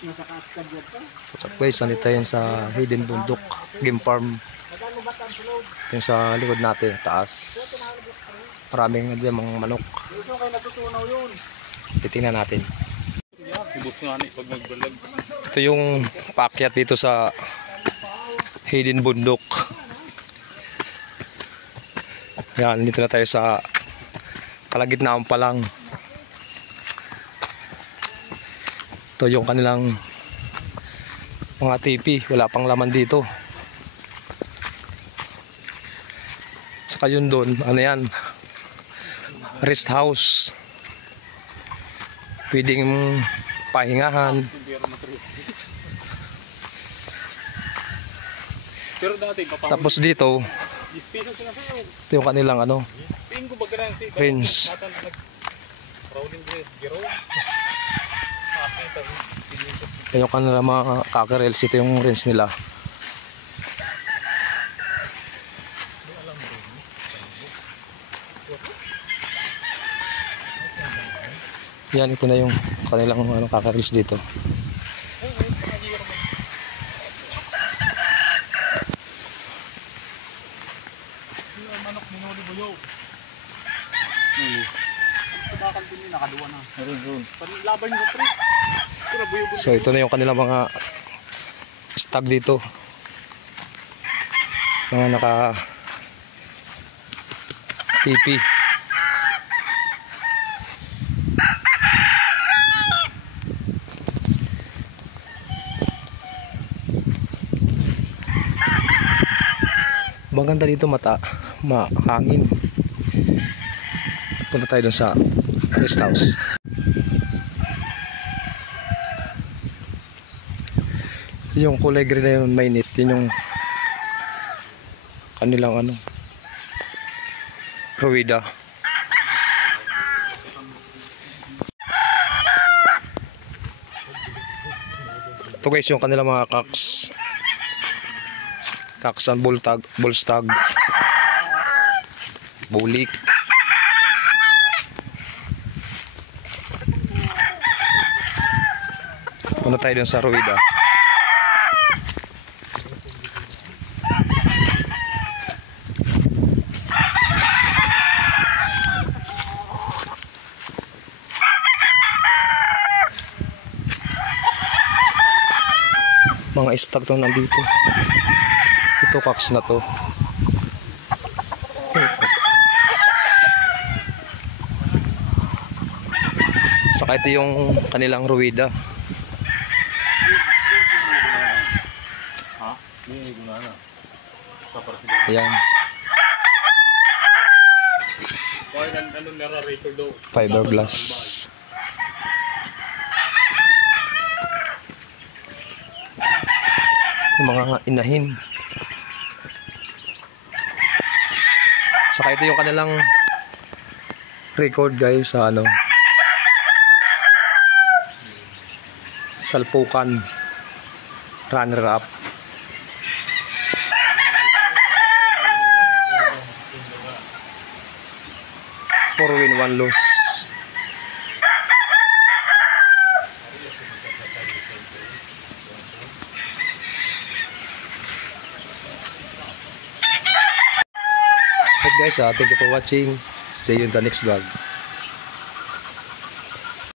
What's up guys, nandito tayo sa Hidden Bundok Game Farm. Ito yung sa likod natin, taas. Maraming nandiyan mga manok. Titingnan natin. Ito yung paakyat dito sa Hidden Bundok. Yan, dito na tayo sa kalagitnaan pa lang. Ito yung kanilang mga tipi, wala pang laman dito. Saka yun doon, ano yan, rest house. Pwedeng pahingahan. Tapos dito, ito yung kanilang ano, range. Yung kanilang mga cockerels, ito yung range nila. Yan, ito na yung kanilang ano, cockerels dito. So ito na yung kanilang mga stag dito, mga naka tipi. Maganda dito, mahangin. Punta tayo dun sa rest house. Yung kulay green na yun, mainit. Yun yung kanilang ano, ruwida. Ito guys yung kanilang mga cocks. Cocks and bullstag, bulik. Punta tayo dun sa ruwida. Mga stag to nandito. Ito cocks na to. Saka ito yung kanilang ruwida. Ayan. Fiberglass. Mga inahin. Saka ito yung kanilang record guys sa ano, salpukan runner up. Four win, 1 loss. Guys, thank you for watching. See you in the next vlog.